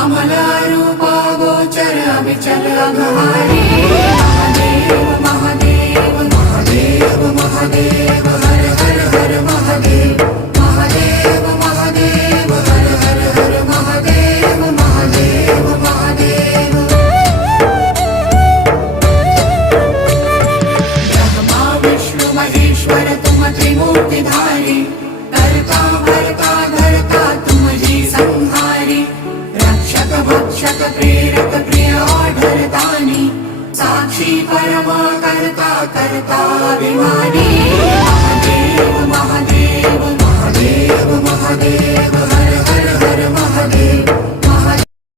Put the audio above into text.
अमल रूपा गोचर अविचल अघहारी महादेव महादेव महादेव महादेव हर हर हर महादेव महादेव महादेव हर हर हर महादेव महादेव महादेव ब्रह्मा विष्णु महेश्वर तुम त्रिमूर्तिधारी करता भरता धरता तुम ही संहारी रक्षक भक्षक प्रेरक प्रिय आढरतानी साक्षी परमा करता करता अभिमानी